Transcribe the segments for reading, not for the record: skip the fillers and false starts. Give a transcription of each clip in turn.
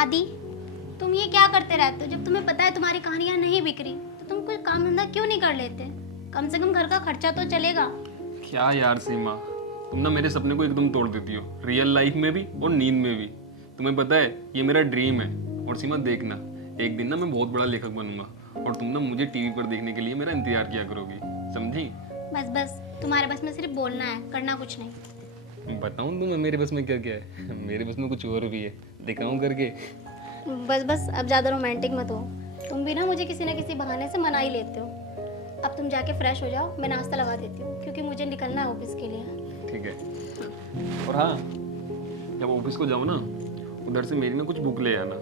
आदि, तुम ये क्या करते रहते हो? जब तुम्हें पता है तुम्हारी कहानियां नहीं बिक रही तो तुम कोई काम धंधा क्यों नहीं कर लेते? कम से कम घर का खर्चा तो चलेगा। क्या यार सीमा, तुम ना मेरे सपने को एकदम तोड़ देती हो, रियल लाइफ में भी और नींद में भी। तुम्हें पता है ये मेरा ड्रीम है। और सीमा देखना, एक दिन ना मैं बहुत बड़ा लेखक बनूंगा और तुम ना मुझे टीवी पर देखने के लिए मेरा इंतजार किया करोगी, समझी? बस बस, तुम्हारे बस में सिर्फ बोलना है, करना कुछ नहीं। बताऊं तुम्हें मेरे बस में क्या क्या है? मेरे बस में कुछ और भी है, दिखाऊं करके? बस बस, अब ज़्यादा रोमांटिक मत हो। तुम भी ना मुझे किसी ना किसी बहाने से मना ही लेते हो। अब तुम जाके फ्रेश हो जाओ, मैं नाश्ता लगा देती हूँ क्योंकि मुझे निकलना है ऑफिस के लिए। ठीक है। और हाँ, जब ऑफिस को जाओ ना, उधर से मेरी ना कुछ बुक ले आना,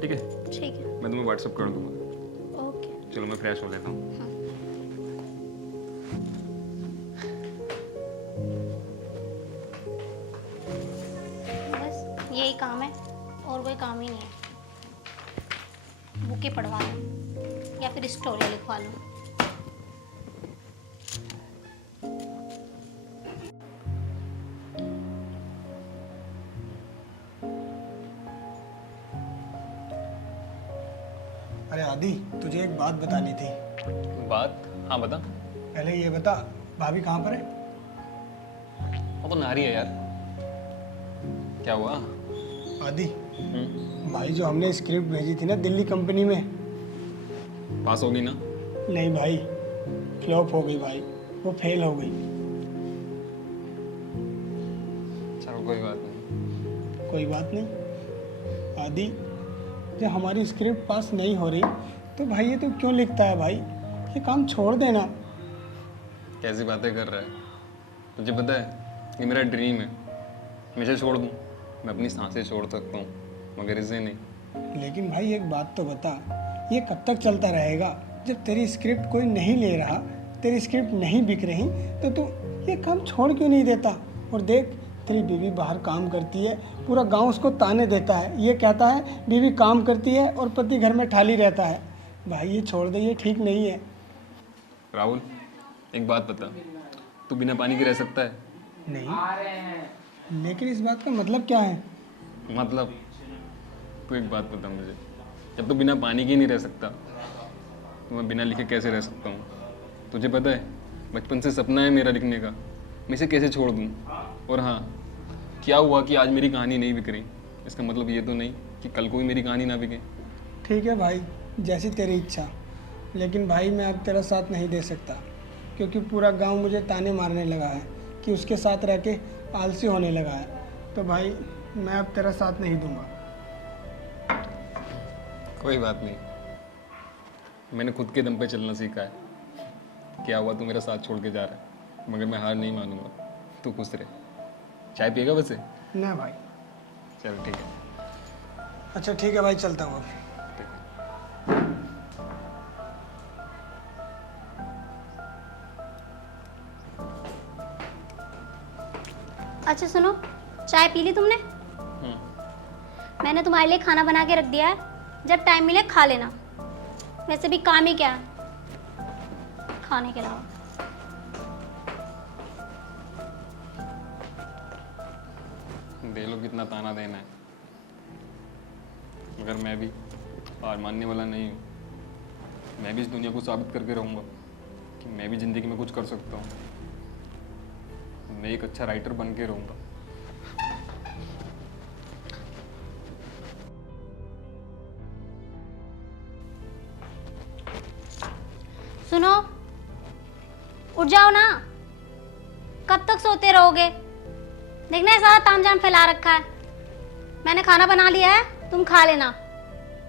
ठीक है? ठीक है। मैं तुम्हें व्हाट्सअप कर दूंगा। ओके। चलो मैं फ्रेश हो लेता हूँ। हाँ। बस यही काम है और कोई काम ही नहीं है। बुकें पढ़वा लो या फिर स्टोरी लिखवा लो। अरे आदि, तुझे एक बात बतानी थी। बात? हाँ बता। पहले ये बता, भाभी कहाँ पर है? वो तो नारी है यार। क्या हुआ? आदि, भाई जो हमने स्क्रिप्ट भेजी थी ना दिल्ली कंपनी में, पास होगी ना? नहीं भाई, फ्लॉप हो गई भाई, वो फेल हो गई। चलो कोई बात नहीं। कोई बात नहीं। आदि, जब हमारी स्क्रिप्ट पास नहीं हो रही तो भाई ये तो क्यों लिखता है भाई? ये काम छोड़ देना। कैसी बातें कर रहा है? तुझे पता है ये मेरा ड्रीम है। मैं इसे छोड़ दूँ? मैं अपनी सांसें छोड़ सकता हूँ, मगर इसे नहीं। लेकिन भाई एक बात तो बता, ये कब तक चलता रहेगा? जब तेरी स्क्रिप्ट कोई नहीं ले रहा, तेरी स्क्रिप्ट नहीं बिक रही, तो तू ये काम छोड़ क्यों नहीं देता? और देख, तेरी बीवी बाहर काम करती है, पूरा गांव उसको ताने देता है, ये कहता है बीवी काम करती है और पति घर में ठाली रहता है। भाई ये छोड़ दे, ये ठीक नहीं है। राहुल, एक बात बता, तू बिना पानी के रह सकता है? नहीं, लेकिन इस बात का मतलब क्या है? मतलब तू एक बात बता मुझे, जब तू बिना पानी के नहीं रह सकता तो मैं बिना लिखे कैसे रह सकता हूँ? तुझे पता है बचपन से सपना है मेरा लिखने का, मैं इसे कैसे छोड़ दूँ? और हाँ, क्या हुआ कि आज मेरी कहानी नहीं बिक रही, इसका मतलब ये तो नहीं कि कल को भी मेरी कहानी ना बिके। ठीक है भाई, जैसी तेरी इच्छा। लेकिन भाई मैं अब तेरा साथ नहीं दे सकता, क्योंकि पूरा गांव मुझे ताने मारने लगा है कि उसके साथ रह के आलसी होने लगा है। तो भाई मैं अब तेरा साथ नहीं दूंगा। कोई बात नहीं, मैंने खुद के दम पे चलना सीखा है। क्या हुआ तू मेरा साथ छोड़ के जा रहा है, मगर मैं हार नहीं मानूंगा। तू खुश रहे। चाय पिएगा वैसे? ना भाई। चल ठीक है। अच्छा ठीक है भाई, चलता हूँ अभी। अच्छा सुनो, चाय पी ली तुमने? मैंने तुम्हारे लिए खाना बना के रख दिया है, जब टाइम मिले खा लेना। वैसे भी काम ही क्या है खाने के अलावा। दे लो, कितना ताना देना है, मगर मैं भी हार मानने वाला नहीं हूँ। मैं भी इस दुनिया को साबित करके रहूँगा कि मैं भी ज़िंदगी में कुछ कर सकता हूँ। मैं एक अच्छा राइटर बन के रहूँगा। सुनो, उठ जाओ ना, कब तक सोते रहोगे? देखना, ये सारा तामझाम फैला रखा है। मैंने खाना बना लिया है, तुम खा लेना।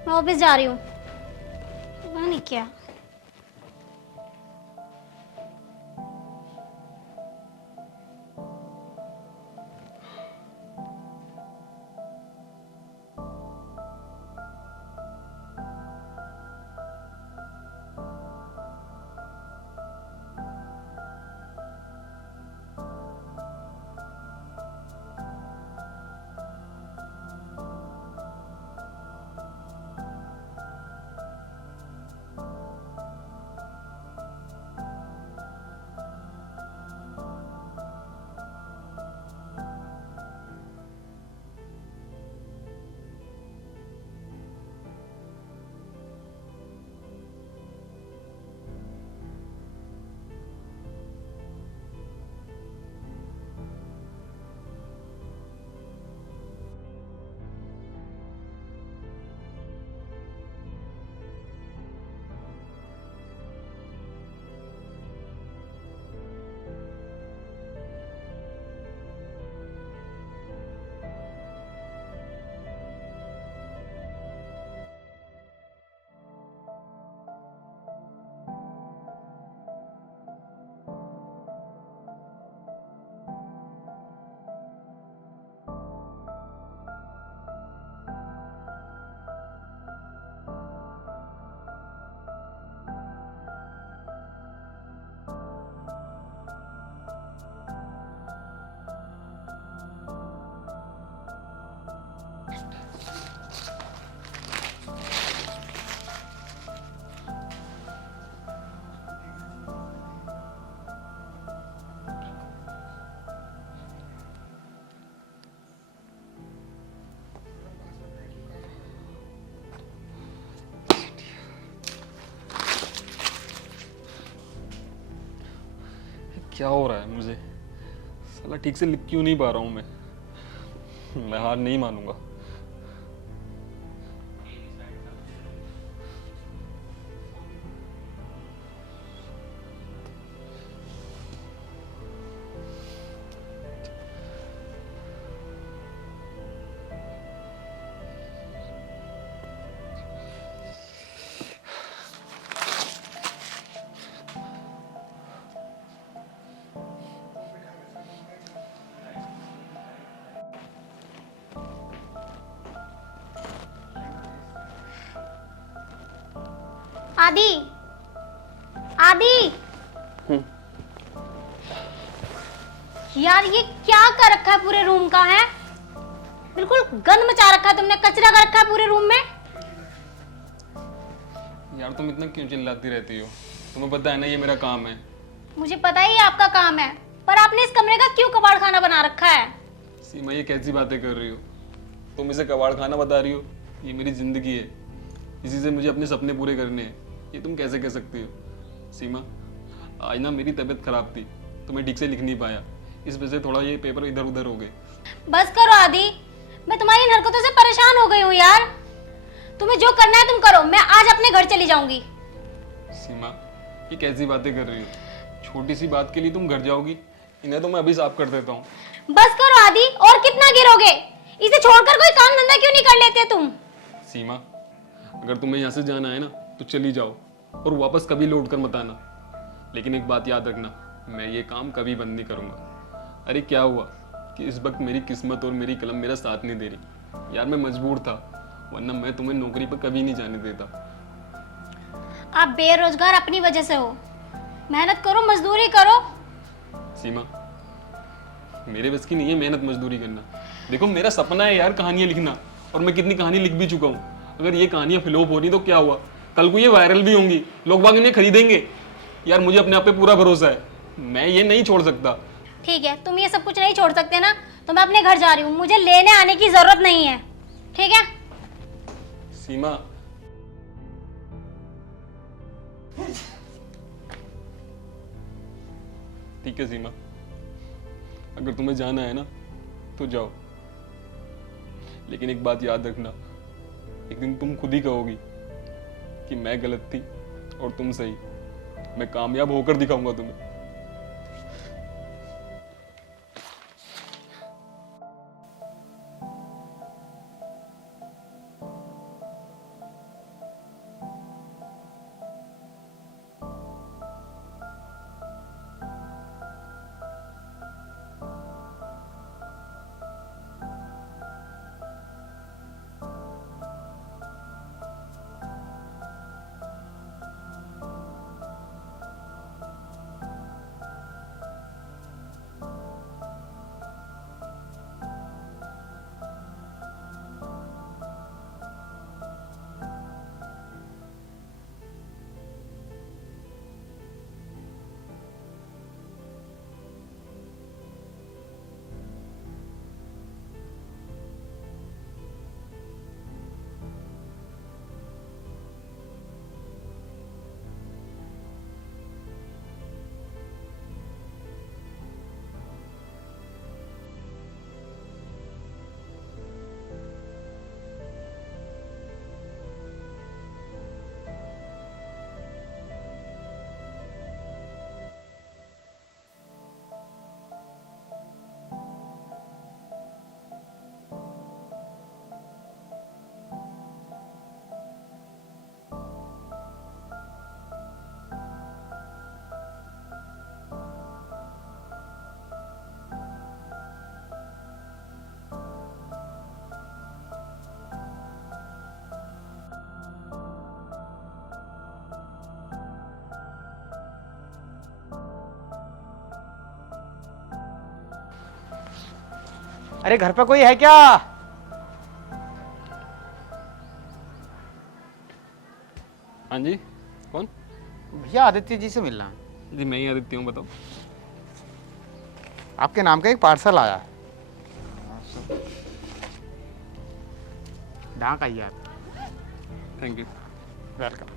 मैं ऑफिस जा रही हूँ। पता नहीं क्या। क्या हो रहा है मुझे? साला ठीक से लिख क्यों नहीं पा रहा हूं मैं हार नहीं मानूंगा। आदि, आदि, यार ये क्या कर रखा है पूरे रूम का? है बिल्कुल गंद मचा रखा है तुमने, कचरा कर रखा है पूरे रूम में। यार तुम इतना क्यों चिल्लाती रहती हो? तुम्हें पता है ना ये मेरा काम है। मुझे पता ही आपका काम है, पर आपने इस कमरे का क्यों कबाड़ खाना बना रखा है? सीमा ये कैसी बातें कर रही हो? तुम इसे कबाड़ खाना बता रही हो? ये मेरी जिंदगी है, इसी से मुझे अपने सपने पूरे करने हैं। ये तुम कैसे कह सकती हो? सीमा आज ना मेरी तबीयत खराब थी तो मैं ठीक से लिख नहीं पाया, इस वजह से थोड़ा ये पेपर इधर उधर हो गए। बस करो आदि, मैं तुम्हारी इन हरकतों से परेशान हो गई हूँ यार। तुम्हें जो करना है तुम करो, मैं आज अपने घर चली जाऊंगी। सीमा ये कैसी बातें कर रही हो? छोटी सी बात के लिए तुम घर जाओगी? इन्हें तो मैं अभी साफ कर देता हूँ। बस करो आदि, और कितना गिरोगे? इसे छोड़कर कोई काम धंधा क्यों नहीं कर लेते तुम? सीमा अगर तुम्हें यहाँ से जाना है ना तो चली जाओ और वापस कभी लौट कर मत आना, लेकिन एक बात याद रखना, मैं ये काम कभी बंद नहीं करूँगा। अरे क्या हुआ कि इस वक्त मेरी किस्मत और मेरी कलम मेरा साथ नहीं दे रही। यार मैं मजबूर था, वरना मैं तुम्हें नौकरी पर कभी नहीं जाने देता। आप बेरोजगार अपनी वजह से हो, मेहनत करो, मजदूरी करो। सीमा मेरे बस की नहीं है मेहनत मजदूरी करना। देखो मेरा सपना है यार कहानियां लिखना, और मैं कितनी कहानी लिख भी चुका हूँ। अगर ये कहानियां फ्लॉप हो रही तो क्या हुआ, कल को ये वायरल भी होंगी, लोग बाग इन्हें खरीदेंगे। यार मुझे अपने आप पे पूरा भरोसा है, मैं ये नहीं छोड़ सकता। ठीक है, तुम ये सब कुछ नहीं छोड़ सकते ना, तो मैं अपने घर जा रही हूँ, मुझे लेने आने की जरूरत नहीं है, ठीक है? सीमा ठीक है सीमा, अगर तुम्हें जाना है ना तो जाओ, लेकिन एक बात याद रखना, एक दिन तुम खुद ही कहोगी कि मैं गलत थी और तुम सही। मैं कामयाब होकर दिखाऊंगा तुम्हें। अरे घर पे कोई है क्या? हाँ जी, कौन? भैया आदित्य जी से मिलना है। जी मैं ही आदित्य हूँ, बताओ। आपके नाम का एक पार्सल आया है। ढाक आइए आप। Thank you. Welcome.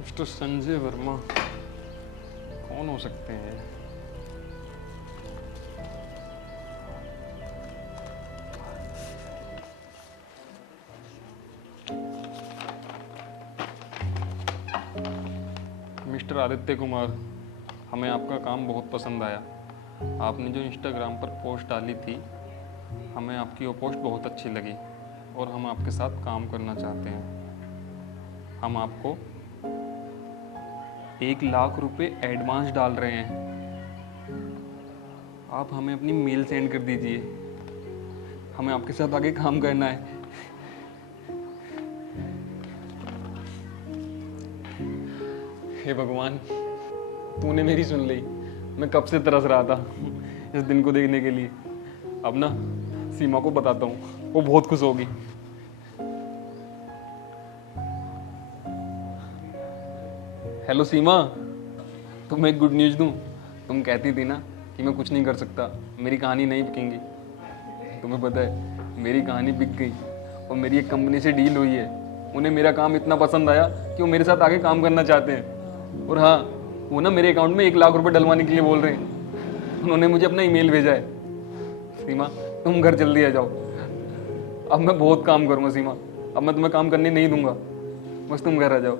Mister Sanjay Verma कौन हो सकते हैं? मिस्टर आदित्य कुमार, हमें आपका काम बहुत पसंद आया। आपने जो इंस्टाग्राम पर पोस्ट डाली थी, हमें आपकी वो पोस्ट बहुत अच्छी लगी और हम आपके साथ काम करना चाहते हैं। हम आपको 1,00,000 रुपए एडवांस डाल रहे हैं। आप हमें अपनी मेल सेंड कर दीजिए। हमें आपके साथ आगे काम करना है। हे भगवान, तूने मेरी सुन ली। मैं कब से तरस रहा था इस दिन को देखने के लिए। अब ना सीमा को बताता हूँ, वो बहुत खुश होगी। हेलो सीमा, तुम्हें एक गुड न्यूज़ दूँ। तुम कहती थी ना कि मैं कुछ नहीं कर सकता, मेरी कहानी नहीं बिकेंगी। तुम्हें पता है मेरी कहानी बिक गई और मेरी एक कंपनी से डील हुई है। उन्हें मेरा काम इतना पसंद आया कि वो मेरे साथ आगे काम करना चाहते हैं। और हाँ, वो ना मेरे अकाउंट में 1,00,000 रुपए डलवाने के लिए बोल रहे हैं। उन्होंने मुझे अपना ईमेल भेजा है। सीमा, तुम घर जल्दी आ जाओ। अब मैं बहुत काम करूँगा सीमा, अब मैं तुम्हें काम करने नहीं दूंगा, बस तुम घर आ जाओ।